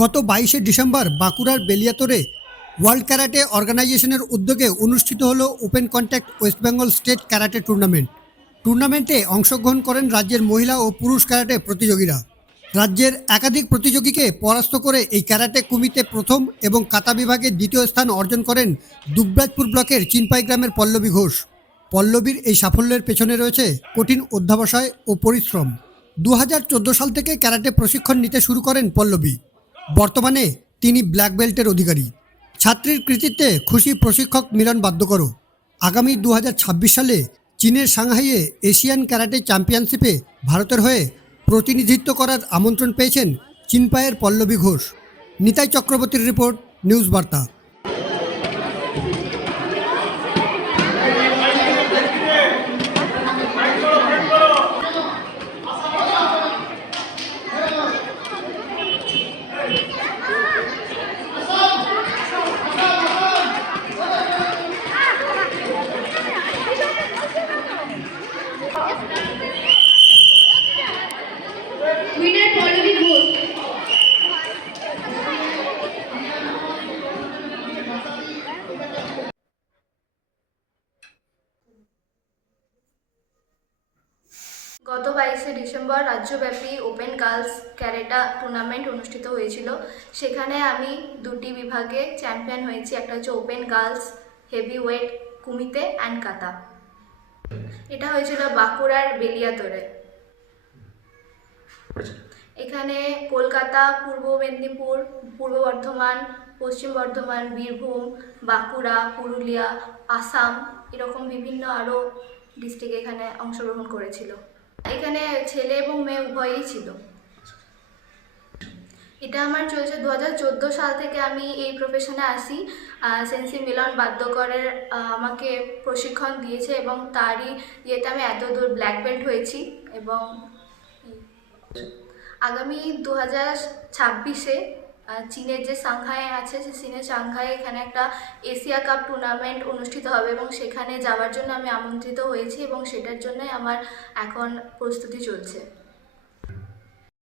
গত বাইশে ডিসেম্বর বাঁকুড়ার বেলিয়াতরে ওয়ার্ল্ড ক্যারাটে অর্গানাইজেশনের উদ্যোগে অনুষ্ঠিত হল open contact West Bengal state karate tournament. টুর্নামেন্টে অংশগ্রহণ করেন রাজ্যের মহিলা ও পুরুষ ক্যারাটে প্রতিযোগীরা। রাজ্যের একাধিক প্রতিযোগীকে পরাস্ত করে এই ক্যারাটে কুমিতে প্রথম এবং কাতা বিভাগে দ্বিতীয় স্থান অর্জন করেন দুবরাজপুর ব্লকের চিনপাই গ্রামের পল্লবী ঘোষ। পল্লবীর এই সাফল্যের পেছনে রয়েছে কঠিন অধ্যাবসায় ও পরিশ্রম। দু হাজার চোদ্দ সাল থেকে ক্যারাটে প্রশিক্ষণ নিতে শুরু করেন পল্লবী। বর্তমানে তিনি ব্ল্যাক বেল্টের অধিকারী। ছাত্রীর কৃতিত্বে খুশি প্রশিক্ষক মিলন বাদ্যকরও আগামী দু হাজার ছাব্বিশ সালে চীনের সাংহাইয়ে এশিয়ান ক্যারাটে চ্যাম্পিয়নশিপে ভারতের হয়ে প্রতিনিধিত্ব করার আমন্ত্রণ পেয়েছেন চিনপায়ের পল্লবী ঘোষ। নিতাই চক্রবর্তীর রিপোর্ট, নিউজ বার্তা। গত বাইশে ডিসেম্বর রাজ্যব্যাপী ওপেন গার্লস ক্যারেটা টুর্নামেন্ট অনুষ্ঠিত হয়েছিল। সেখানে আমি দুটি বিভাগে চ্যাম্পিয়ন হয়েছি, একটা হচ্ছে open girls heavyweight kumite and kata. এটা হয়েছিল বাঁকুড়ার বেলিয়াতরে। এখানে কলকাতা, পূর্ব মেদিনীপুর, পূর্ব বর্ধমান, পশ্চিম বর্ধমান, বীরভূম, বাঁকুড়া, পুরুলিয়া, আসাম, এরকম বিভিন্ন আরও ডিস্ট্রিক্ট এখানে অংশগ্রহণ করেছিল। এখানে ছেলে এবং মেয়ে উভয়ই ছিল। এটা আমার চলছে দু হাজার চোদ্দ সাল থেকে আমি এই প্রফেশনে আসি। সেন্সি মিলন বাদ্যকরের আমাকে প্রশিক্ষণ দিয়েছে এবং তারই ইয়েতে আমি এত দূর ব্ল্যাক বেল্ট হয়েছি এবং আগামী দু হাজার ছাব্বিশে চীনের যে সাংহাই আছে, সে চীনের সাংহাই এখানে একটা এশিয়া কাপ টুর্নামেন্ট অনুষ্ঠিত হবে এবং সেখানে যাওয়ার জন্য আমি আমন্ত্রিত হয়েছি এবং সেটার জন্যই আমার এখন প্রস্তুতি চলছে।